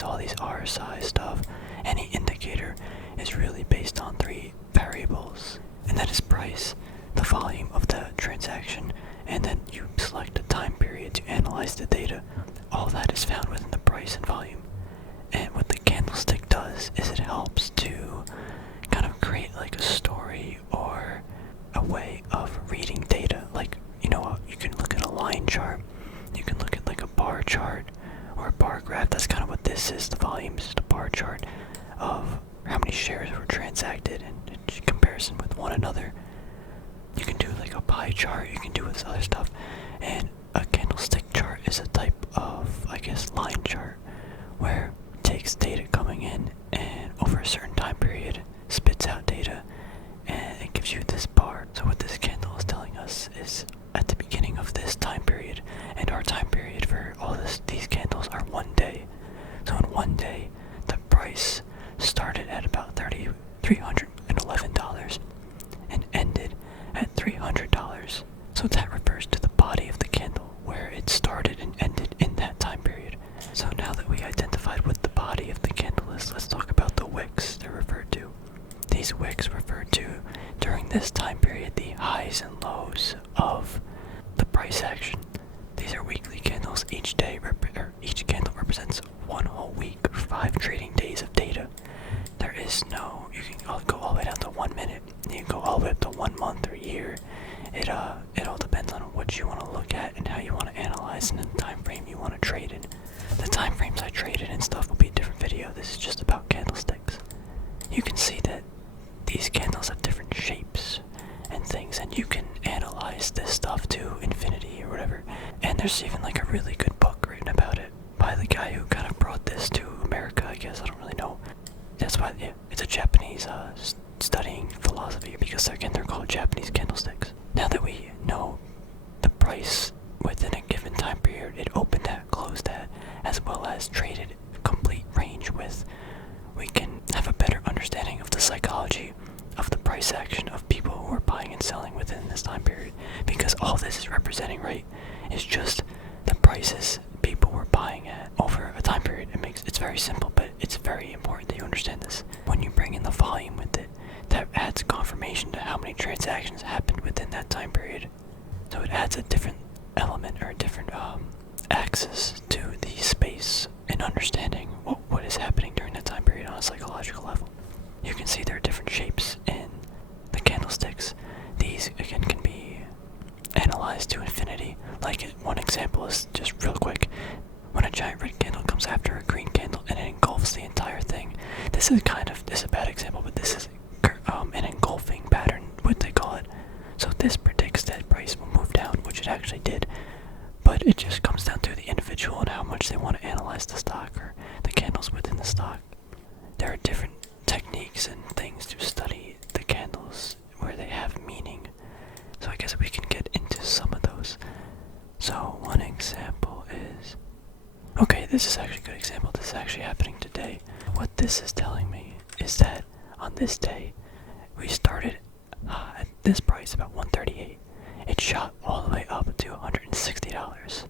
besides all these RSI stuff, any indicator is really based on three variables, and that is price, the volume of the transaction, and then you select a time period to analyze the data. All that is found within the price and volume. And what the candlestick does is it helps to kind of create like a story or a way of reading data. Like, you can look at a line chart, you can look at like a bar chart or a bar graph. That's kind of what this is. The volume is just a bar chart of how many shares were transacted in comparison with one another. You can do like a pie chart, you can do this other stuff, and a candlestick chart is a type of, I guess, line chart where it takes data coming in and over a certain time period spits out data and it gives you this bar. So what this candle is telling us is at the beginning of this time period, and our time period for all these candles are 1 day. So in 1 day, the price started at about $311 and ended at $300. So that refers to the body of the candle, where it started and ended in that time period. So now that we identified what the body of the candle is, let's talk about the wicks they're referred to. These wicks refer to, during this time period, the highs and lows of the price action. These are weekly candles. Each candle represents one whole week or 5 trading days of data. There is no, you can go all the way down to 1 minute, you can go all the way up to 1 month or year. It all depends on what you want to look at and how you want to analyze and the time frame you want to trade in. The time frames I traded and stuff will be a different video. This is just about candlesticks. You can see that these candles have different shapes and things, and you can analyze this stuff to infinity or whatever. And there's even like a really good book written about it by the guy who kind of brought this to America, I guess. I don't really know. That's why, yeah, it's a Japanese studying philosophy, because again, they're called Japanese candlesticks. Now that we know the price within a given time period it opened at, closed at, as well as traded complete range with, we can have a better understanding of the psychology of the price action of people who are buying and selling within this time period. Because all this is representing, right, is just the prices people were buying at over a time period. It's very simple, but it's very important that you understand this. When you bring in the volume with it, that adds confirmation to how many transactions happened within that time period. So it adds a different element or a different axis to the space in understanding what is happening during that time period on a psychological level. You can see there are different shapes in the candlesticks. These again can be analyzed to infinity. Like one example is just real quick. When a giant red candle comes after a green candle and it engulfs the entire thing. This is a bad example, but this is an engulfing pattern, what they call it. So this predicts that price will move down, which it actually did. But it just comes down to the individual and how much they want to analyze the stock or the candles within the stock. There are different techniques and things to study the candles where they have meaning. So I guess we can get into some of those. So one example is, okay, this is actually a good example. This is actually happening today. What this is telling me is that on this day, we started at this price, about $138. It shot all the way up to $160.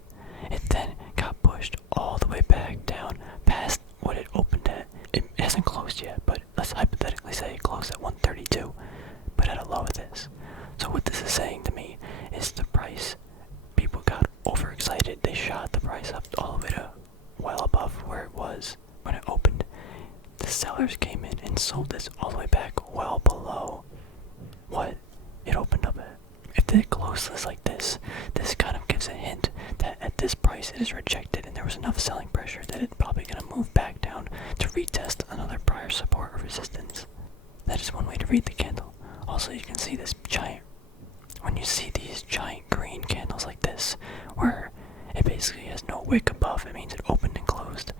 It then got pushed all the way back down past what it opened at. It hasn't closed yet, but let's hypothetically say it closed at $132, but at a low of this. So what this is saying to me is the price, people got overexcited. They shot the price up all the way to well above where it was when it opened. The sellers came in and sold this all the way back well below what it opened up at. If they close this like this kind of gives a hint that at this price it is rejected and there was enough selling pressure that it's probably going to move back down to retest another prior support or resistance. That is one way to read the candle. Also, you can see this giant, when you see these giant green candles like this, where it basically has no wick above, it means it opened and closed.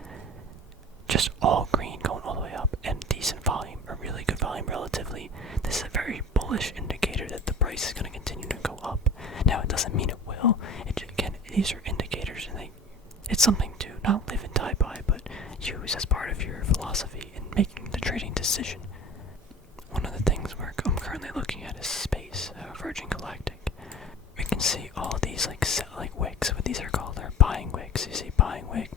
Just all green going all the way up and decent volume, or really good volume relatively. This is a very bullish indicator that the price is going to continue to go up. Now, it doesn't mean it will. These are indicators, and it's something to not live and die by, but use as part of your philosophy in making the trading decision. One of the things I'm currently looking at is space, Virgin Galactic. We can see all these like wicks, what these are called are buying wicks. You see buying wick,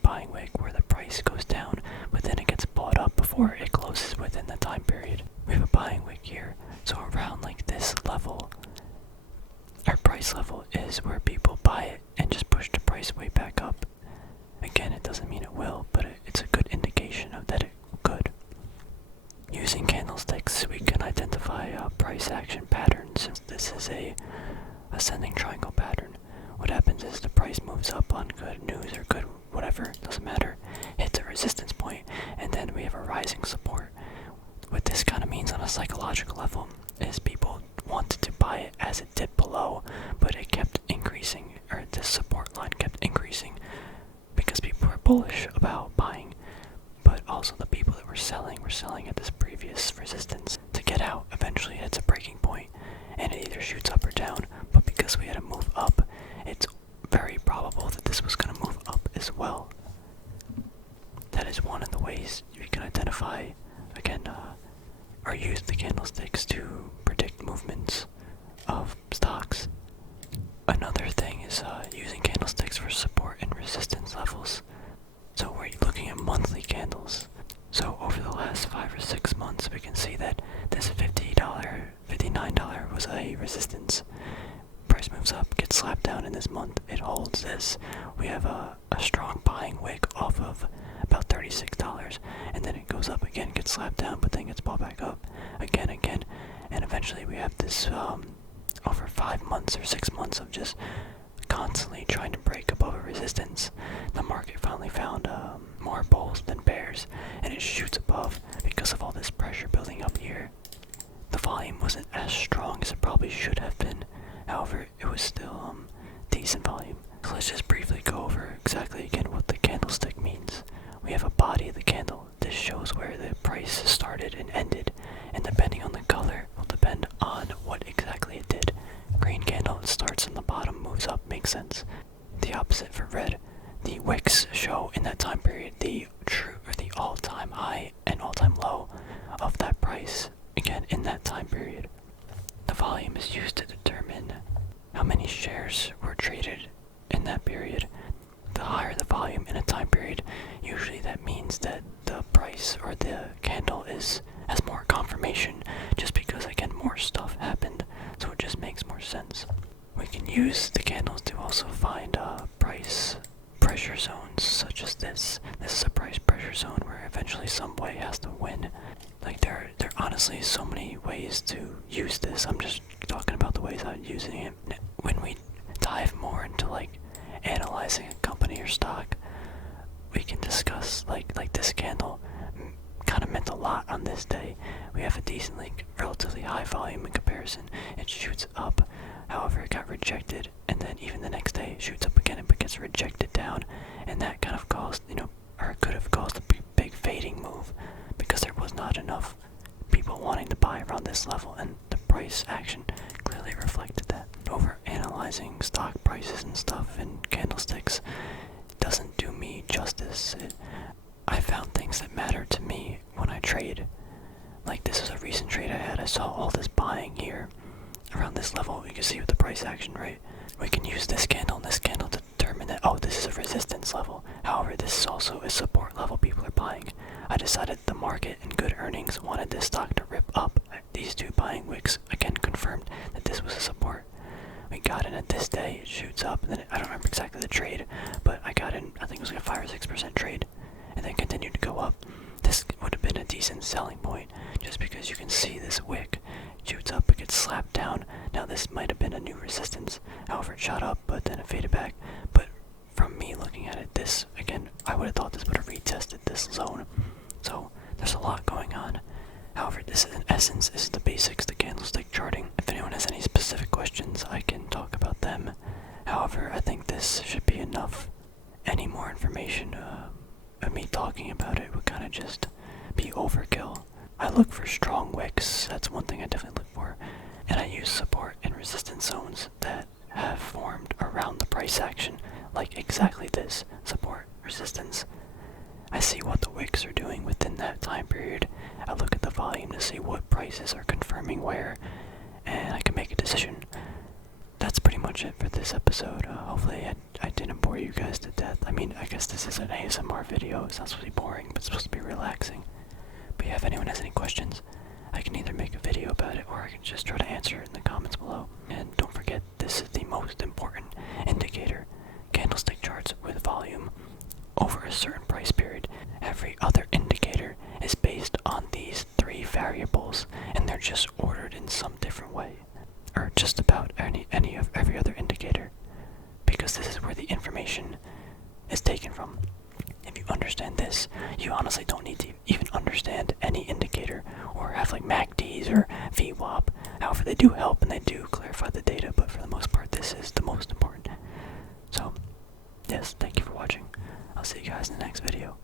where the price goes down, moves up on good news or good whatever, doesn't matter, hits a resistance point, and then we have a rising support. What this kind of means on a psychological level is people wanted to buy it as it dipped below, but it kept increasing, or this support line kept increasing because people were bullish about buying. But also the people that were selling at this previous resistance to get out. Eventually it hits a breaking point and it either shoots up or down, but because we had to move up, it's very probable that this was going to move up as well. That is one of the ways you can identify, again, or use the candlesticks to predict movements of stocks. Another thing is using candlesticks for support and resistance levels. So we're looking at monthly candles. So over the last 5 or 6 months, we can see that this $50, $59 was a resistance. Price moves up, gets slapped down in this month, it holds this. We have a strong buying wick off of about $36, and then it goes up again, gets slapped down, but then gets bought back up again, and eventually we have this over 5 months or 6 months of just constantly trying to break above a resistance. The market finally found more bulls than bears, and it shoots above because of all this pressure building up here. The volume wasn't as strong as it probably should have been, however, it was still decent volume. So let's just briefly go over exactly again what the candlestick means. We have a body of the candle. This shows where the price started and ended, and depending on the color will depend on what exactly it did. Green candle, it starts on the bottom, moves up, makes sense. The opposite for red. The wicks show in that time period the true or the all-time high and all-time low of that price, again in that time period. The volume is used to determine how many shares were traded in that period. The higher the volume in a time period, usually that means that the price or the candle has more confirmation, just because again more stuff happened, so it just makes more sense. We can use the candles to also find price pressure zones such as this. This is a price pressure zone where eventually some way has to win. Like there are honestly so many ways to use this. I'm just talking about the ways I'm using it. When we dive more into like analyzing a company or stock, we can discuss like this candle kind of meant a lot on this day. We have a decently relatively high volume in comparison. It shoots up, however it got rejected, and then even the next day it shoots up again but gets rejected down, and that kind of caused, or could have caused a big fading move because there was not enough people wanting to buy around this level, and the price action clearly reflected that. Over analyzing stock prices and stuff and candlesticks doesn't do me justice. I found things that matter to me when I trade. Like this is a recent trade I had. I saw all this buying here around this level. You can see with the price action, right? We can use this candle and this candle to determine that, oh, this is a resistance level. However, this is also a support level people are buying. I decided the market and good earnings wanted this stock to rip up. These two buying wicks again confirmed that this was a support. We got in at this day, it shoots up, and then I don't remember exactly the trade, but I got in, I think it was like a 5 or 6% trade, and then continued to go up. This would have been a decent selling point, just because you can see this wick shoots up, it gets slapped down. Now this might have been a new resistance, however it shot up, but then it faded back. But from me looking at it, this, again, I would have thought this would have retested this zone. So there's a lot going on. However, this in essence is the basics, the candlestick charting. If anyone has any specific questions, I can talk about them. However, I think this should be enough. Any more information of me talking about it would kind of just be overkill. I look for strong wicks, that's one thing I definitely look for. And I use support and resistance zones that have formed around the price action, like exactly this, support, resistance. I see what the wicks are doing within that time period. I look at the volume to see what prices are confirming where, and I can make a decision. That's pretty much it for this episode. Hopefully I didn't bore you guys to death. I mean, I guess this is an ASMR video. It's not supposed to be boring, but it's supposed to be relaxing. But yeah, if anyone has any questions, I can either make a video about it or I can just try to answer it in the comments below. And don't forget, this is the most important indicator. Candlestick charts with volume over a certain price period. Every other indicator is based on these 3 variables, and they're just ordered in some different way, or just about every other indicator, because this is where the information information is taken from. If you understand this, you honestly don't need to even understand any indicator or have like MACDs or VWAP. However, they do help and they do clarify the data, but for the most part, this is the most important. So, yes, thank you for watching. I'll see you guys in the next video.